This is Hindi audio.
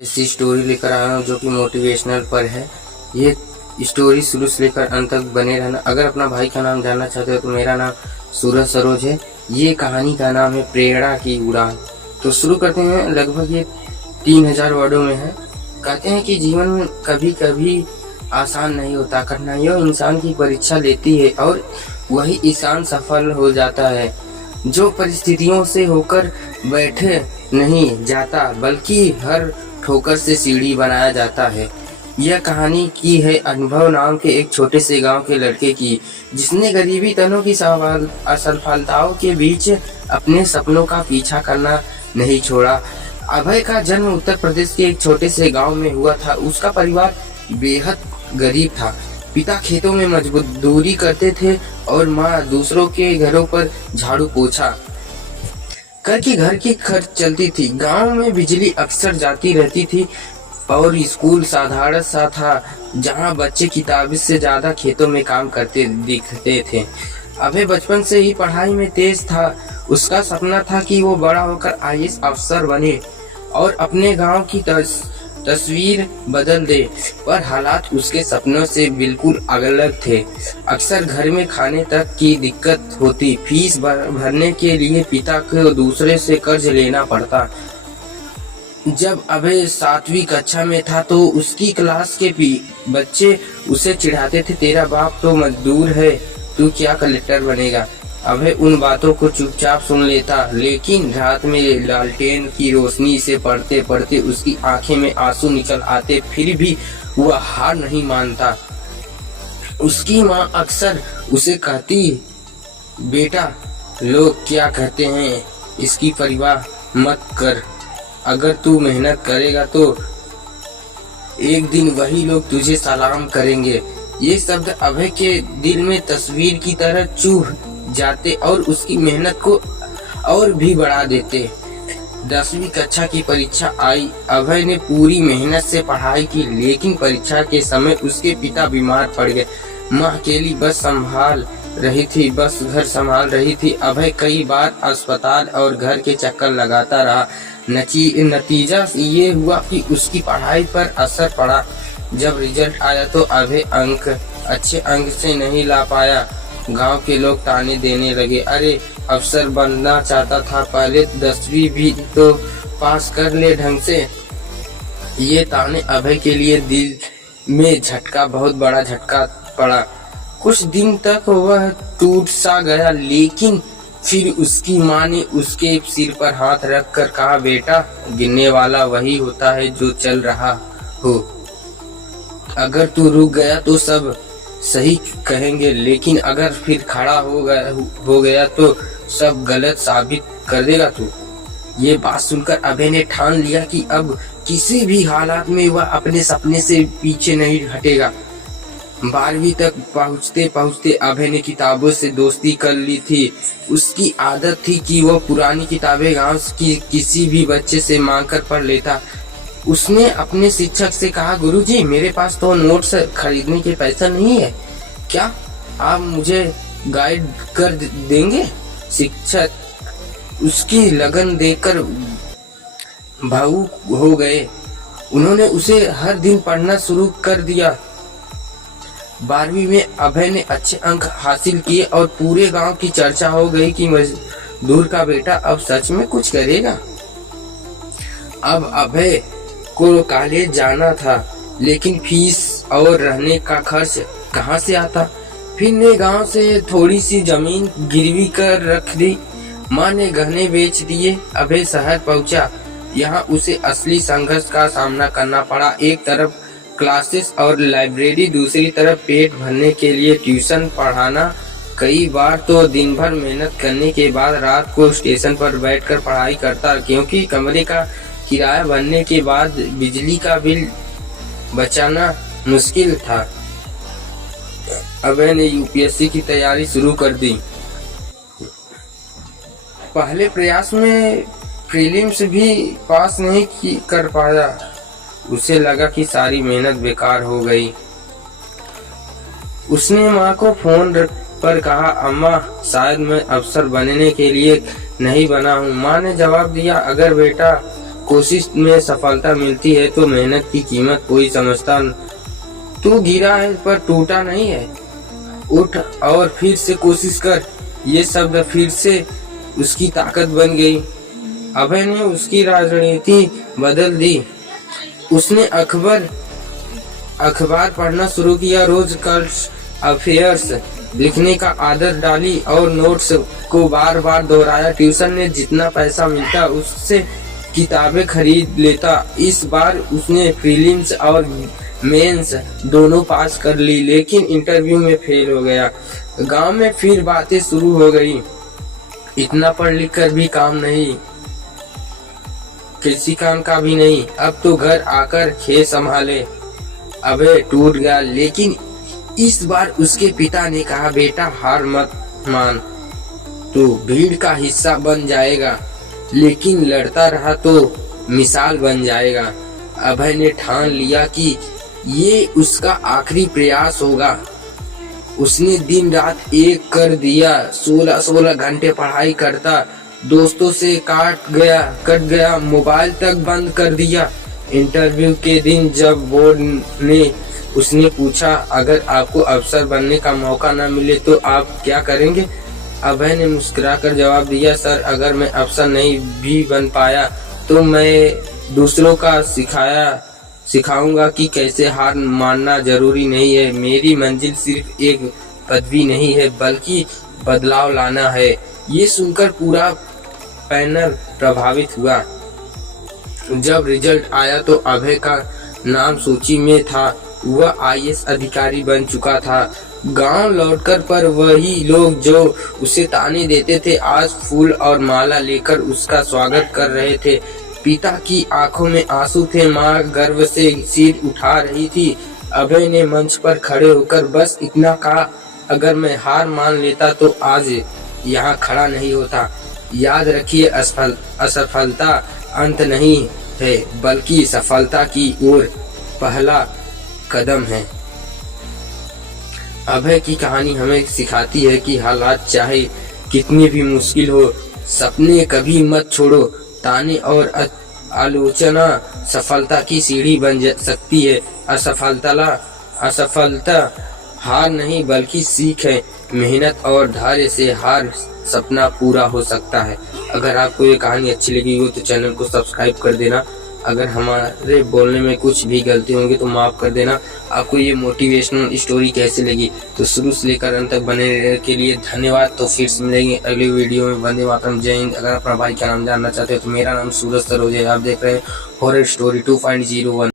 ऐसी स्टोरी लेकर आया हूँ जो कि मोटिवेशनल पर है। ये स्टोरी शुरू से लेकर अंत तक बने रहना। अगर अपना भाई का नाम जानना चाहते हो तो मेरा नाम सूरज सरोज है। ये कहानी का नाम है प्रेरणा की उड़ान। तो शुरू करते हैं। लगभग ये 3000 वर्डों में है। कहते हैं कि जीवन में कभी कभी आसान नहीं होता, कठिनाइयों इंसान की परीक्षा लेती है और वही इंसान सफल हो जाता है जो परिस्थितियों से होकर बैठे नहीं जाता, बल्कि हर ठोकर से सीढ़ी बनाया जाता है। यह कहानी की है अनुभव नाम के एक छोटे से गांव के लड़के की, जिसने गरीबी तनों की असफलताओं के बीच अपने सपनों का पीछा करना नहीं छोड़ा। अभय का जन्म उत्तर प्रदेश के एक छोटे से गांव में हुआ था। उसका परिवार बेहद गरीब था। पिता खेतों में मजदूरी करते थे और माँ दूसरों के घरों पर झाड़ू पोछा करके घर की खर्च चलती थी। गांव में बिजली अक्सर जाती रहती थी और स्कूल साधारण सा था, जहां बच्चे किताब से ज्यादा खेतों में काम करते दिखते थे। अभय बचपन से ही पढ़ाई में तेज था। उसका सपना था कि वो बड़ा होकर आईएएस अफसर बने और अपने गांव की तस्वीर बदल दे, पर हालात उसके सपनों से बिल्कुल अलग थे। अक्सर घर में खाने तक की दिक्कत होती, फीस भरने के लिए पिता को दूसरे से कर्ज लेना पड़ता। जब अभय 7वीं कक्षा में था तो उसकी क्लास के बच्चे उसे चिढ़ाते थे, तेरा बाप तो मजदूर है, तू क्या कलेक्टर बनेगा। अभय उन बातों को चुपचाप सुन लेता, लेकिन रात में लालटेन की रोशनी से पढ़ते पढ़ते उसकी आंखें में आंसू निकल आते, फिर भी वह हार नहीं मानता। उसकी माँ अक्सर उसे कहती, बेटा लोग क्या कहते हैं इसकी परवाह मत कर, अगर तू मेहनत करेगा तो एक दिन वही लोग तुझे सलाम करेंगे। ये शब्द अभय के दिल में तस्वीर की तरह चुभ जाते और उसकी मेहनत को और भी बढ़ा देते। 10वीं कक्षा की परीक्षा आई। अभय ने पूरी मेहनत से पढ़ाई की, लेकिन परीक्षा के समय उसके पिता बीमार पड़ गए। माँ अकेली घर संभाल रही थी। अभय कई बार अस्पताल और घर के चक्कर लगाता रहा। नतीजा ये हुआ कि उसकी पढ़ाई पर असर पड़ा। जब रिजल्ट आया तो अभय अच्छे अंक से नहीं ला पाया। गांव के लोग ताने देने लगे, अरे अफसर बनना चाहता था, पहले 10वीं भी तो पास कर ले ढंग से। ये ताने अभय के लिए दिल में बहुत बड़ा झटका पड़ा। कुछ दिन तक वह टूट सा गया, लेकिन फिर उसकी माँ ने उसके सिर पर हाथ रख कर कहा, बेटा गिरने वाला वही होता है जो चल रहा हो। अगर तू रुक गया तो सब सही कहेंगे, लेकिन अगर फिर खड़ा हो गया तो सब गलत साबित कर देगा तू। ये बात सुनकर अभय ने ठान लिया कि अब किसी भी हालात में वह अपने सपने से पीछे नहीं हटेगा। 12वीं तक पहुँचते पहुँचते अभय ने किताबों से दोस्ती कर ली थी। उसकी आदत थी कि वह पुरानी किताबें गांव की किसी भी बच्चे से मांग कर पढ़ लेता। उसने अपने शिक्षक से कहा, गुरुजी मेरे पास तो नोट्स खरीदने के पैसा नहीं है, क्या आप मुझे गाइड कर देंगे। शिक्षक उसकी लगन देखकर भावुक हो गए। उन्होंने उसे हर दिन पढ़ना शुरू कर दिया। 12वीं में अभय ने अच्छे अंक हासिल किए और पूरे गांव की चर्चा हो गई कि मजदूर का बेटा अब सच में कुछ करेगा। अब अभय को कॉलेज जाना था, लेकिन फीस और रहने का खर्च कहाँ से आता। फिर ने गांव से थोड़ी सी जमीन गिरवी कर रख दी। माँ ने गहने बेच दिए। अभय शहर पहुंचा। यहाँ उसे असली संघर्ष का सामना करना पड़ा। एक तरफ क्लासेस और लाइब्रेरी, दूसरी तरफ पेट भरने के लिए ट्यूशन पढ़ाना। कई बार तो दिन भर मेहनत करने के बाद रात को स्टेशन पर बैठकर पढ़ाई करता, क्योंकि कमरे का किराया भरने के बाद बिजली का बिल बचाना मुश्किल था। अभय ने यूपीएससी की तैयारी शुरू कर दी। पहले प्रयास में प्रीलिम्स भी पास नहीं कर पाया। उसे लगा कि सारी मेहनत बेकार हो गई। उसने माँ को फोन पर कहा, अम्मा शायद मैं अफसर बनने के लिए नहीं बना हूँ। माँ ने जवाब दिया, अगर बेटा कोशिश में सफलता मिलती है तो मेहनत की कीमत कोई समझता तू गिरा है पर टूटा नहीं है, उठ और फिर से कोशिश कर। ये शब्द फिर से उसकी ताकत बन गई। अभय ने उसकी राजनीति बदल दी। उसने अखबार पढ़ना शुरू किया, रोज कर्ट अफेयर्स लिखने का आदत डाली और नोट्स को बार बार दोहराया। ट्यूशन में जितना पैसा मिलता उससे किताबें खरीद लेता। इस बार उसने प्रीलिम्स और मेंस दोनों पास कर ली, लेकिन इंटरव्यू में फेल हो गया। गांव में फिर बातें शुरू हो गई, इतना पढ़ लिख कर भी काम नहीं, किसी काम का भी नहीं, अब तो घर आकर खेत संभाले। अबे टूट गया, लेकिन इस बार उसके पिता ने कहा, बेटा हार मत मान, तू भीड़ का हिस्सा बन जाएगा, लेकिन लड़ता रहा तो मिसाल बन जाएगा। अभय ने ठान लिया कि ये उसका आखिरी प्रयास होगा। उसने दिन रात एक कर दिया, 16 घंटे पढ़ाई करता, दोस्तों से कट गया, मोबाइल तक बंद कर दिया। इंटरव्यू के दिन जब बोर्ड ने उसने पूछा, अगर आपको अफसर बनने का मौका न मिले तो आप क्या करेंगे? अभय ने मुस्कुराकर जवाब दिया, सर अगर मैं अफसर नहीं भी बन पाया तो मैं दूसरों का सिखाऊंगा कि कैसे हार मानना जरूरी नहीं है। मेरी मंजिल सिर्फ एक पदवी नहीं है बल्कि बदलाव लाना है। ये सुनकर पूरा पैनल प्रभावित हुआ। जब रिजल्ट आया तो अभय का नाम सूची में था। वह IAS अधिकारी बन चुका था। गांव लौटकर पर वही लोग जो उसे ताने देते थे आज फूल और माला लेकर उसका स्वागत कर रहे थे। पिता की आंखों में आंसू थे, माँ गर्व से सिर उठा रही थी। अभय ने मंच पर खड़े होकर बस इतना कहा, अगर मैं हार मान लेता तो आज यहाँ खड़ा नहीं होता। याद रखिए, असफलता अंत नहीं है बल्कि सफलता की ओर पहला कदम है। अभय की कहानी हमें सिखाती है कि हालात चाहे कितनी भी मुश्किल हो, सपने कभी मत छोड़ो। ताने और आलोचना सफलता की सीढ़ी बन सकती है। असफलता हार नहीं बल्कि सीख है। मेहनत और धैर्य से हर सपना पूरा हो सकता है। अगर आपको ये कहानी अच्छी लगी हो तो चैनल को सब्सक्राइब कर देना। अगर हमारे बोलने में कुछ भी गलती होंगी तो माफ कर देना। आपको ये मोटिवेशनल स्टोरी कैसे लगी तो शुरू से लेकर अंत तक बने रहने के लिए धन्यवाद। तो फिर से मिलेंगे अगले वीडियो में। वंदे मातरम, जय हिंद। अगर अपना भाई का नाम जानना चाहते हो तो मेरा नाम सूरज सरोज है। आप देख रहे हैं हॉरर स्टोरी 2.01।